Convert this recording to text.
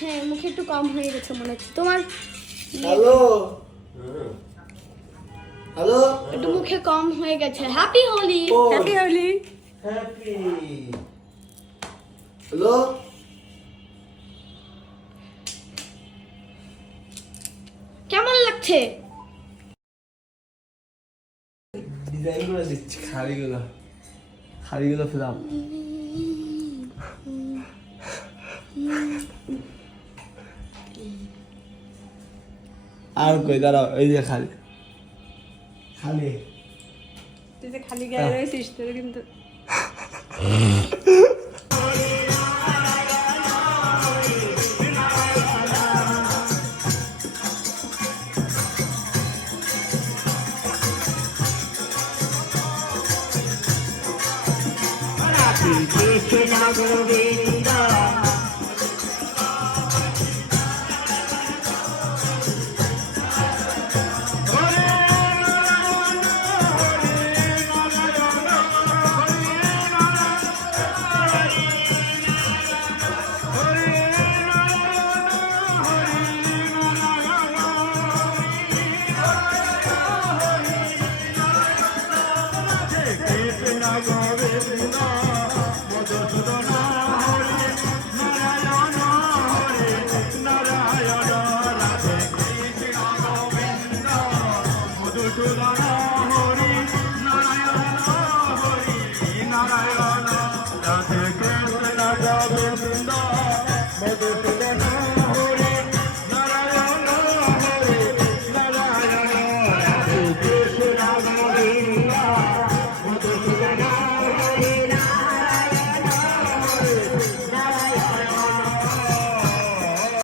হ্যাঁ মুখে একটু কম হয়ে গেছে মনে হচ্ছে তোমার। হ্যালো হ্যালো, একটু মুখে কম হয়ে গেছে। Happy Holi. Happy Holi. Happy hello. কেমন লাগছে? ডিজাইন করে দিচ্ছি খাড়িগুলো ফেলাম। আর কই দাঁড়াও, এই যে খালি তুই যে খালি গায়ে রয়েছিস তোর কিন্তু Krishna Govinda